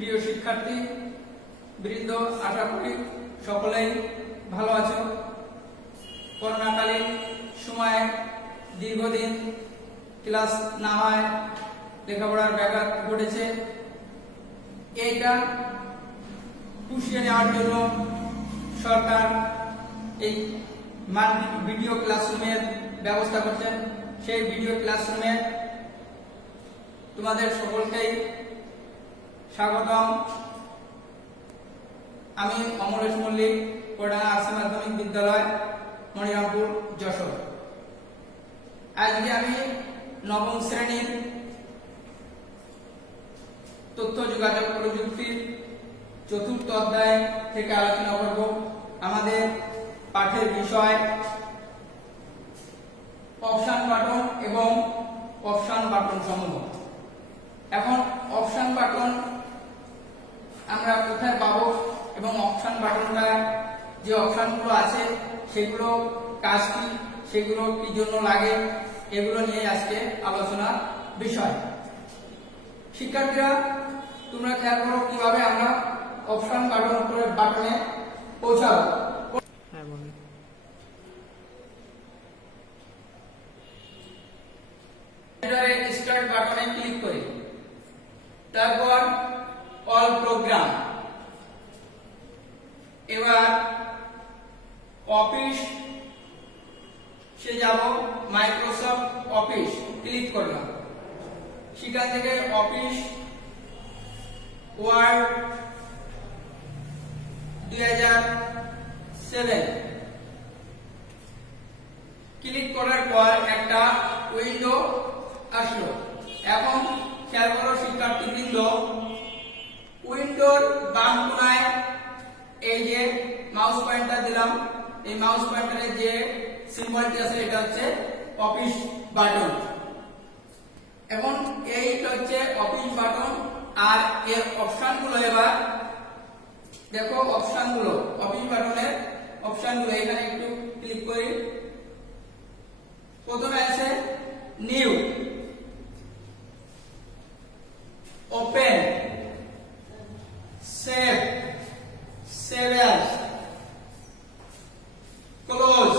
প্রিয় শিক্ষার্থী বৃন্দ, আশা করি সকলেই ভালো আছো। করোনাকালীন সময়ে দীর্ঘদিন ক্লাস না হয় লেখাপড়ার ব্যাঘাত ঘটেছে। এইটা পুষিয়ে নেওয়ার জন্য সরকার এই ভিডিও ক্লাসরুমের ব্যবস্থা করছেন। সেই ভিডিও ক্লাসরুমে তোমাদের সকলকেই স্বাগতম। আমি অমলেশ মল্লিক, কোডাঙ্গা আর্টস মাধ্যমিক বিদ্যালয়, মনিরামপুর, যশোর। আজকে আমি নবম শ্রেণীর তথ্য যোগাযোগ প্রযুক্তির চতুর্থ অধ্যায় থেকে আলোচনা করব। আমাদের পাঠের বিষয় অপশন বাটন এবং অপশন বাটন সমূহ। এখন অপশন বাটন আমরা কোথায় পাবো এবং অপশন বাটনটা যে অপশনগুলো আছে সেগুলো কাজ কি, সেগুলো কি জন্য লাগে, এগুলো নিয়ে আজকে আলোচনার বিষয়। শিক্ষার্থীরা, তোমরা খেয়াল করো কিভাবে আমরা অপশন বাটনে পৌঁছাবো। স্টার্ট বাটনে ক্লিক করি, তারপর অল প্রোগ্রাম, এবার অফিস সে যাব, মাইক্রোসফট অফিস ক্লিক করলাম। সেখান থেকে অফিস ওয়ার্ড 2007 ক্লিক করার পর একটা উইন্ডো আসলো। এখন খেয়াল করো শিক্ষার্থীবৃন্দ, উইন্ডোর বাম কোণায় এই যে মাউস পয়েন্টার দিলাম, এই মাউস পয়েন্টারের যে সিম্বলটি আছে এটা হচ্ছে অফিস বাটন। এখন এইটা হচ্ছে অফিস বাটন। আর এর অপশনগুলো এবার দেখো, অপশনগুলো অফিস বাটনের অপশনগুলো এখানে একটু ক্লিক করি। প্রথমে আছে new, open, save, save as, close.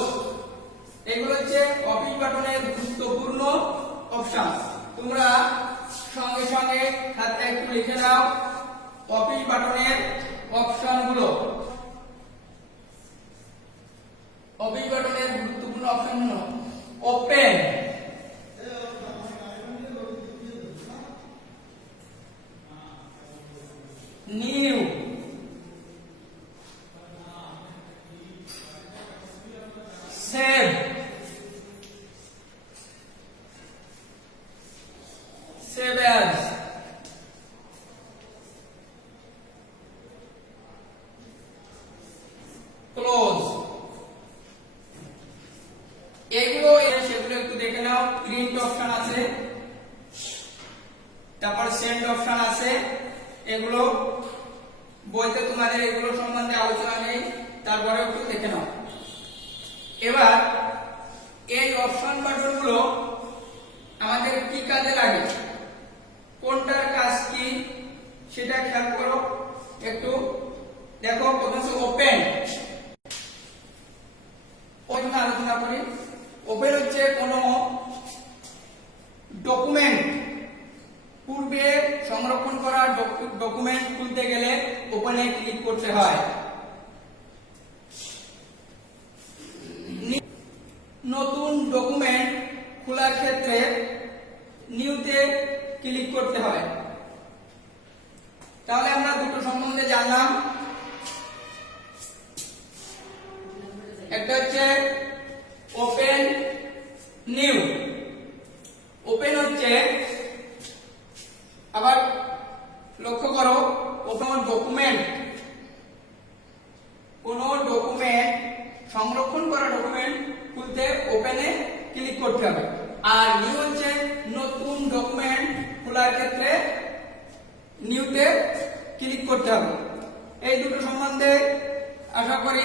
এগুলো হচ্ছে অফিস বাটনের গুরুত্বপূর্ণ অপশন। তোমরা সঙ্গে সঙ্গে খাতায় একটু লিখে নাও অফিস বাটনের অপশনগুলো। অফিস বাটনের গুরুত্বপূর্ণ অপশন হলো open, new, save, save as, close. এগুলো সেগুলো একটু দেখে নাও। প্রিন্ট অপশন আছে, তারপর সেন্ড অপশন আছে। এগুলো বলতে তোমাদের এগুলো সম্বন্ধে আলোচনা নেই, তারপরে একটু দেখে নাও। এবার এই অপশন বাটনগুলো আমাদের কি কাজে লাগে, কোনটার কাজ কি সেটা খেয়াল করো একটু। দেখো, প্রথমে ওপেন, আলোচনা করি। ওপেন হচ্ছে কোনো ডকুমেন্ট, পূর্বে সংরক্ষণ করা ডকুমেন্ট খুলতে গেলে ওপেনে ক্লিক করতে হয়। নতুন ডকুমেন্ট খোলার ক্ষেত্রে নিউতে ক্লিক করতে হয়। তাহলে আমরা দুটো সম্বন্ধে জানলাম। একটা হচ্ছে ওপেন, নিউ। ওপেন হচ্ছে, আবার লক্ষ্য করো, ওপেন ডকুমেন্ট, কোন ডকুমেন্ট সংরক্ষণ করা ডকুমেন্ট খুলতে ওপেনে ক্লিক করতে হবে। আর নিউ হচ্ছে নতুন ডকুমেন্ট খোলার ক্ষেত্রে নিউতে ক্লিক করতে হবে। এই দুটো সম্বন্ধে আশা করি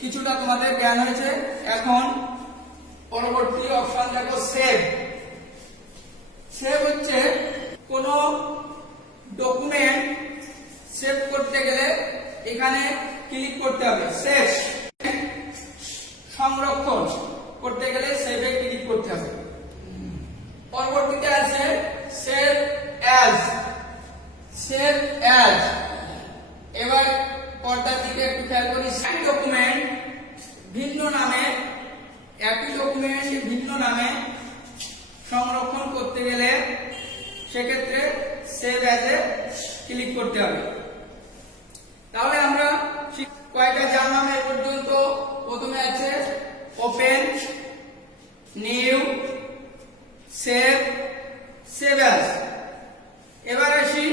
কিছুটা তোমাদের জ্ঞান হয়েছে। এখন পরবর্তী অপশন দেখো, সেভ। সেভ হচ্ছে কোন ডকুমেন্ট সেভ করতে গেলে এখানে ক্লিক করতে হবে। সেভ সংরক্ষণ করতে গেলে সেভে ক্লিক করতে হবে। পরবর্তীতে আছে সেভ অ্যাজ। সেভ অ্যাজ, এবার পর্দার দিকে একটু খেয়াল করি। একই ডকুমেন্ট ভিন্ন নামে সংরক্ষণ করতে গেলে সেক্ষেত্রে সেভ অ্যাজ এ ক্লিক করতে হবে। তাহলে আমরা কয়টা জানলাম এ পর্যন্ত। প্রথমে আছে open, new, save, save as. এবার আসি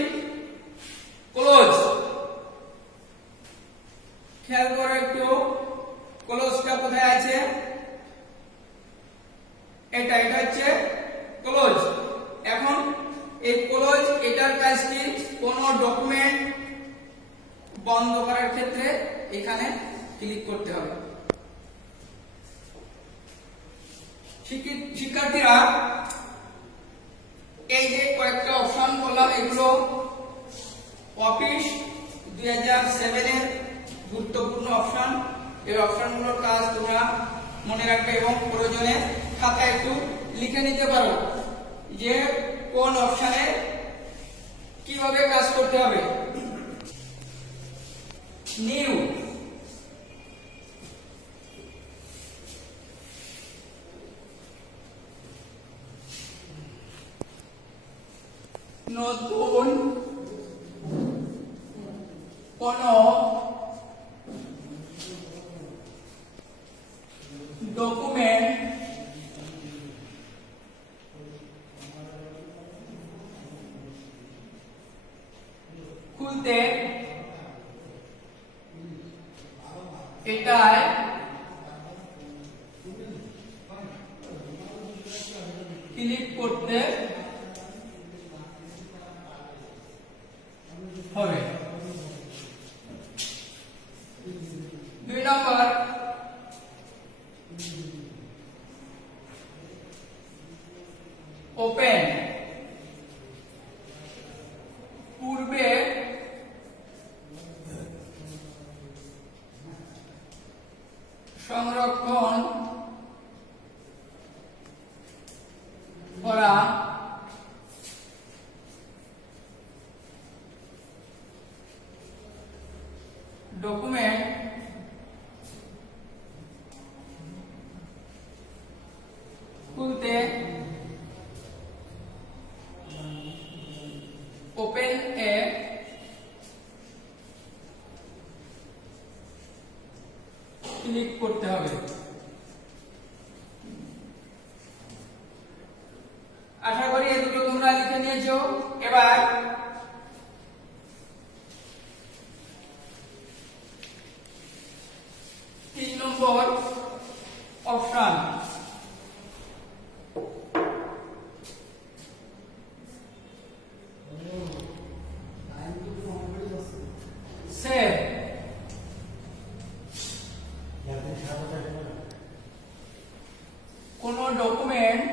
ক্লোজ। খেয়াল করে একটু ক্লোজটা কোথায় আছে, এটা হচ্ছে ক্লোজ। এখন এই ক্লোজ এটার কাজ কি, কোন ডকুমেন্ট বন্ধ করার ক্ষেত্রে এখানে ক্লিক করতে হবে। শিক্ষার্থীরা এই যে কয়েকটা অপশন বললাম, এগুলো অফিস 2007 এর গুরুত্বপূর্ণ অপশন। এই অপশনগুলোর কাজ তোমরা মনে রাখবে এবং প্রয়োজনে খাতায় একটু লিখে নিতে পারো যে কোন অপশনে কিভাবে কাজ করতে হবে। নিউ, নতুন কোন ডকুমেন্ট খুলতে এটায় ক্লিক করতে হবে। 2 নম্বর, ওপেন। পূর্বে সংরক্ষণ করা ডকুমেন্ট খুলতে ওপেন এ ক্লিক করতে হবে। আশা করি এই দুটো তোমরা লিখে নিয়েছো। এবার তিন নম্বর অপশন, সেভ। কোন ডকুমেন্ট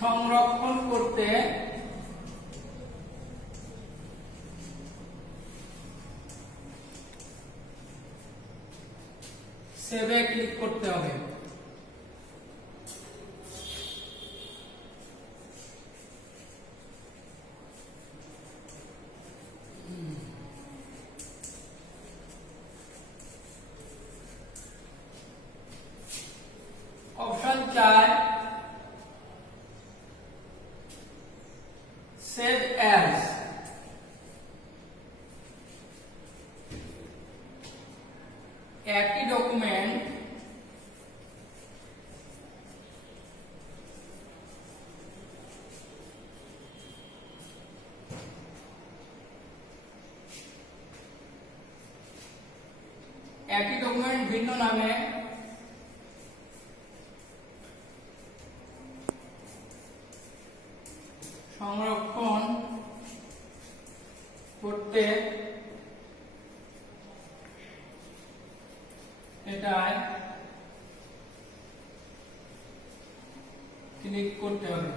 সংরক্ষণ করতে সেভে ক্লিক করতে হবে। Option 4, save as. একই ডকুমেন্ট ভিন্ন নামে সংরক্ষণ করতে এটায় ক্লিক করতে হবে।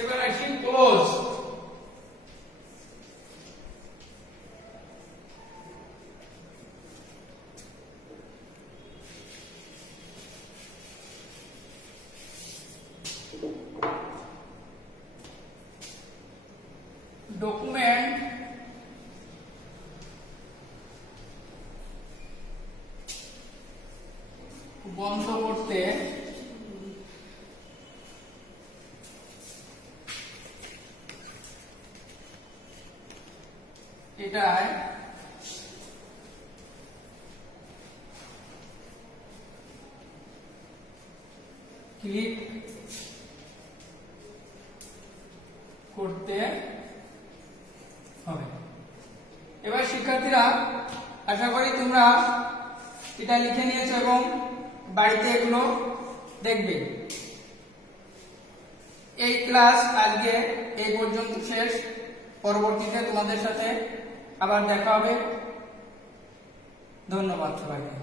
এবার আসি ক্লোজ। ডকুমেন্ট বন্ধ করতে এটায় ক্লিক করতে হবে। এবার শিক্ষার্থীরা, আশা করি তোমরা এটা লিখে নিয়েছো এবং বাড়িতে এগুলো দেখবে। এই ক্লাস আজকে এই পর্যন্ত শেষ। পরবর্তীতে তোমাদের সাথে আবার দেখা হবে। ধন্যবাদ সবাইকে।